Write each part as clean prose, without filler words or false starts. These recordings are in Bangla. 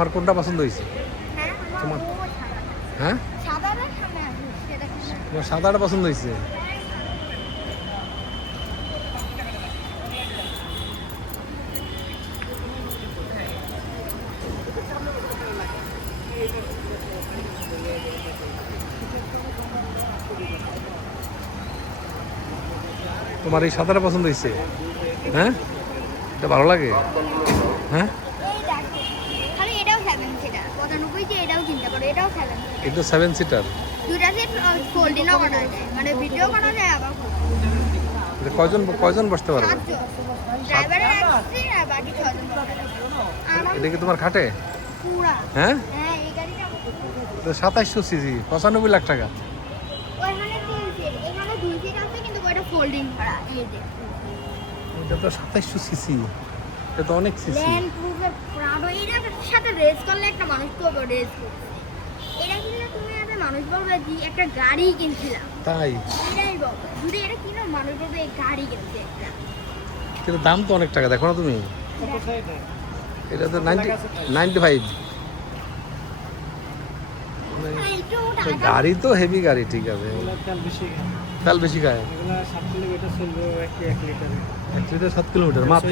তোমার কোনটা পছন্দ হয়েছে? তোমার হ্যাঁ তোমার সাদাটা পছন্দ হয়েছে? তোমার এই সাদাটা পছন্দ হয়েছে? হ্যাঁ, এটা ভালো লাগে। হ্যাঁ, এটা 7 সিটার। কয়জন বসতে পারবে? এটা কি তোমার খাটে? হ্যাঁ, 2700 সিসি, 95 লাখ টাকা। এটা তো 2700 সিসি, এটা তো অনেক সিসি। সাথে রেস করলে একটা মানুষ তো রেস করছে। এটা কিনলে তুমি একটা মানুষ বলবে যে একটা গাড়ি কিনছিলাম, তাই এটাই বলবে। যদি এটা কিনো মানুষ বলবে এই গাড়ি কিনছে। কিন্তু দাম তো অনেক টাকা, দেখো না তুমি। এটা তো 95। গাড়ি তো হেভি গাড়ি, ঠিক আছে, তেল বেশি খায়। 1 লিটার 7 কিলোমিটার মাত্র।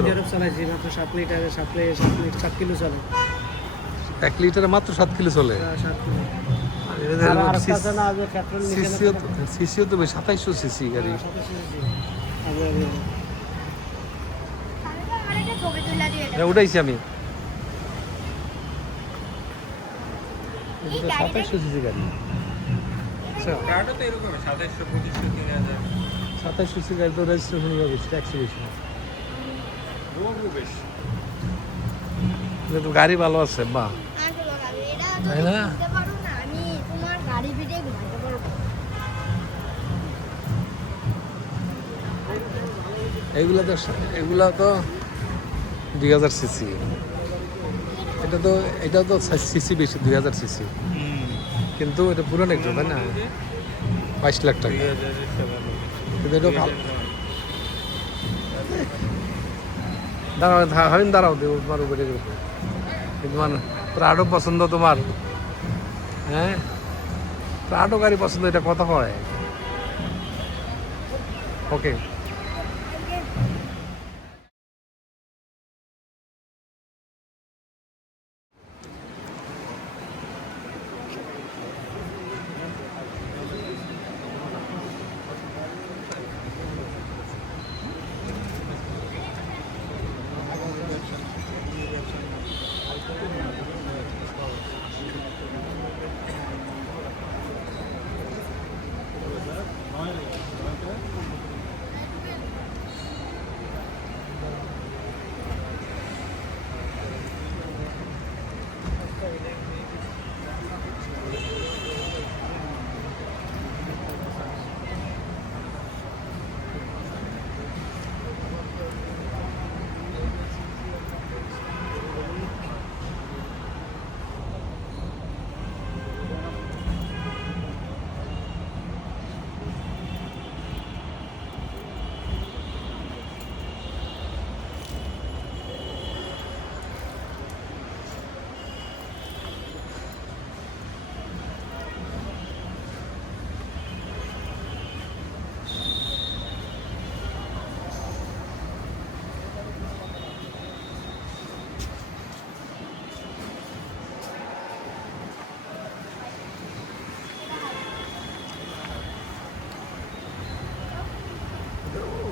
1 লিটারে মাত্র 7 কিলো চলে। সিসিও তো 2700 সিসি গাড়ি। উঠাইছি আমি। 2700 সিসি গাড়ি। আচ্ছা, 2700 সিসি গাড়ি তো রেজিস্ট্রেশন বেশি, ট্যাক্সি বেশি। কিন্তু গাড়ি ভালো আছে, বাহ, তাই না? এগুলা তো 2000 সিসি। এটা তো সিসি বেশি, 2000 সিসি, কিন্তু এটা পুরান একটু, তাই না? 22 লাখ টাকা। কিন্তু এটা ভালো। দাঁড়াও, হারিন দাঁড়াও, দেবো তোমার উপরে। তোমার প্রাডো পছন্দ তোমার? হ্যাঁ, প্রাডো গাড়ি পছন্দ, এটা কথা হয়। ওকে,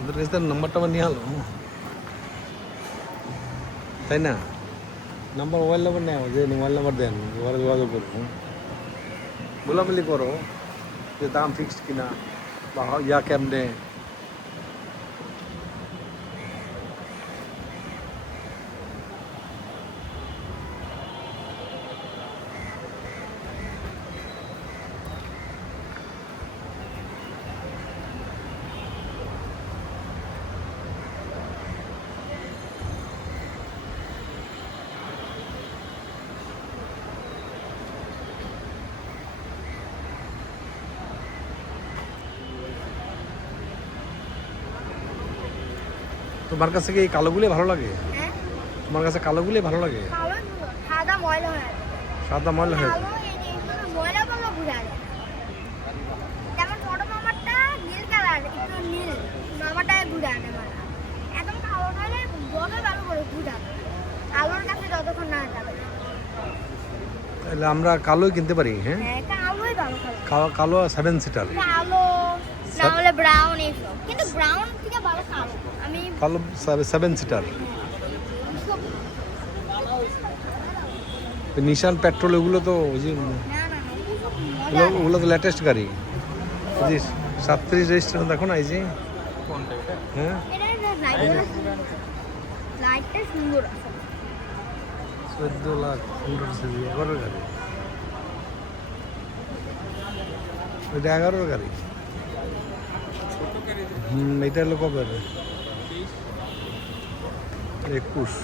ওদের কাছে নাম্বারটা আমার নিয়ে আলো, তাই না? মোবাইল নাম্বার নেও, যে মোবাইল নাম্বার দেন, ওরা যোগাযোগ করবো, বলাবলি করো যে দাম ফিক্সড কিনা বা ইয়া কেমনে। তোমার কাছে কি এই কালোগুলি ভালো লাগে? তোমার কাছে কালোগুলি ভালো লাগে? ময়লা হয়ে আছে। সাদা ময়লা হয়ে কালো এই জিনিসগুলো ময়লা বললেও বোঝা যায়। যেমন ছোট মামারটা নীল কালার, একটু নীল মামাটা ঘুরে আনে ময়লা। একদম কালো হলে যত ভালো করে ঘুরাবে, কালোর কাছে যতক্ষণ না যাবে। তাহলে আমরা কালোই কিনতে পারি। হ্যাঁ, হ্যাঁ, কালোই ভালো কালার। কালো 7 সিটার। কালো না হলে ব্রাউন এইসব, কিন্তু ব্রাউন থেকে ভালো কালো। আমি কালো 7 সিটার। নিশান পেট্রোল এগুলো তো ওই যে না না না, এইসব মজা ওগুলো ওগুলো তো লেটেস্ট গাড়ি। বুঝিস 37 রেজিস্ট্রেশন দেখো না এই যে। হ্যাঁ, লাইটটা সুন্দর আছে। 14 লাখ 15 সিসি 11 গাড়ি। এটা 11 গাড়ি। এটা হলো কবে? 21।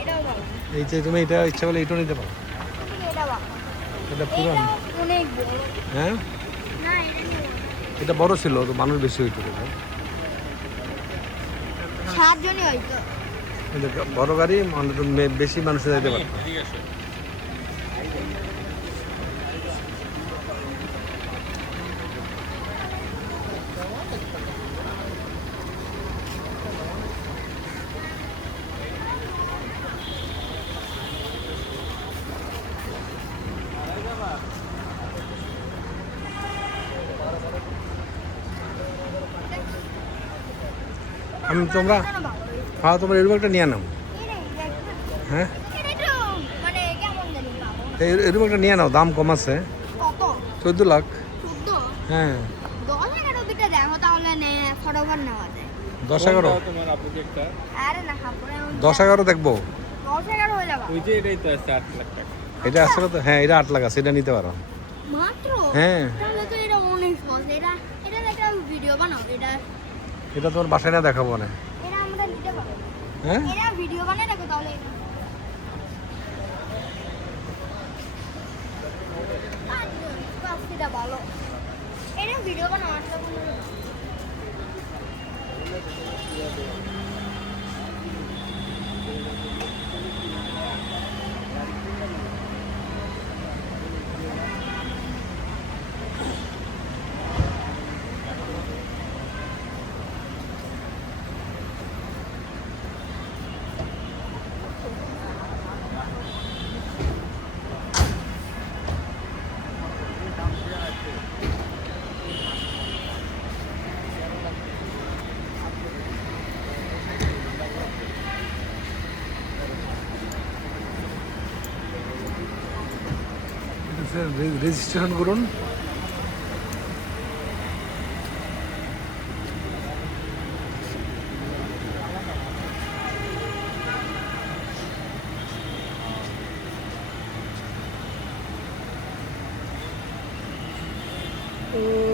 এটাও ভালো, এই যে তুমি এটা ইচ্ছা করলে এইটা নিতে পারো। এটা ভালো। এটা পুরান। এটা অনেক বড়। হ্যাঁ, না এটা নিয়ে ভালো। এটা বড় ছিল তো মানুষ বেশি হইতো। 7 জনই হয়তো। এটা বড় গাড়ি মানে তো বেশি মানুষ যেতে পারে। আমি তোমরা এখানে ভালো হয়েছে। হ্যাঁ তোমরা এরকম একটা নিয়ে নাও। হ্যাঁ, এটা একটু মানে কেমন জানি ভালো না। এরকম একটা নিয়ে নাও, দাম কম আছে। কত? 14 লাখ। 14? হ্যাঁ, 10-11 দুটো দেখো তাহলে ফটোফট নেওয়া যায়। 10-11। আরে না খাবো না। 10-11 দেখবো। 10-11 হয়ে যাবে। ওই যে এটাই তো আছে 8 লাখ টাকা। এটা আছে কত? হ্যাঁ, এটা 8 লাখ আছে, এটা নিতে পারো। মাত্র? হ্যাঁ, তাহলে তো এটা অনেক সহজ। এটা একটা ভিডিও বানাও। এটা তোমার বাসায় না দেখাবো না। এটা আমরা নিতে পারবো। হ্যাঁ, এটা ভিডিও বানিয়ে রাখো তাহলে এটা। এটা ভালো। এটা ভিডিও বানাও আসলে কোনো রেজিস্ট্রেশন করুন। ও